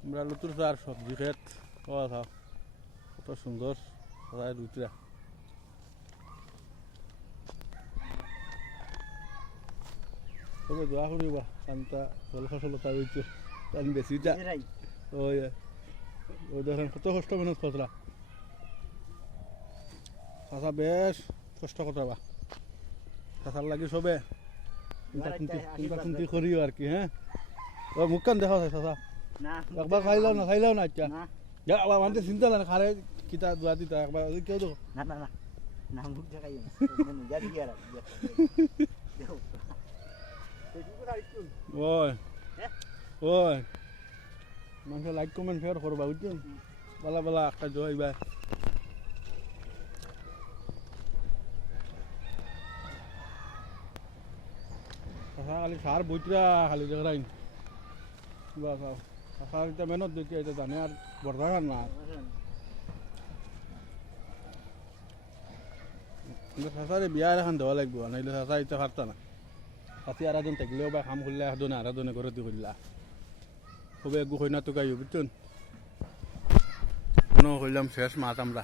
আমরা লুতুর চার সবজি ক্ষেত খাও কত সুন্দর প্রায় দুইটা তবে দোয়া করিবা কারণটা ফল ফসলতা হয়েছে কারণ বেশিটা ওই ওই দেখেন কত কষ্ট মেহনত করতরা চাষা বেশ কষ্ট করতরা চাষার লাগি সবে চিন্তা চিন্তি করিও আর কি হ্যাঁ ওই মুখখান দেখা যায় চাষা একবার খাইলাও না আচ্ছা আবার মানে চিন্তা না খারে কিতা দোয়া দিতা একবার কেউ দেখো না মুখ দেখাই না দিয়া ওই ওই মানুষ লাইক কমেন্ট শেয়ার করবা বুঝছেন বালা বালা একটা জয়বা খালি সার বইতরা খালি দেখাইন বাস সার এটা মেহনত দেখি এটা জানে আর বর্ধমান না সাঁচারে বিয়া এখন দেওয়া লাগবে নাইলে সাঁচা এটা পারতা না সাথী আর এজন থাকলেও বা কাম করলে এজনে আর এজনে করে দি করলা খুবই একগু কইনা তো গাইও বুঝছেন কোনো কইলাম শেষ মাত আমরা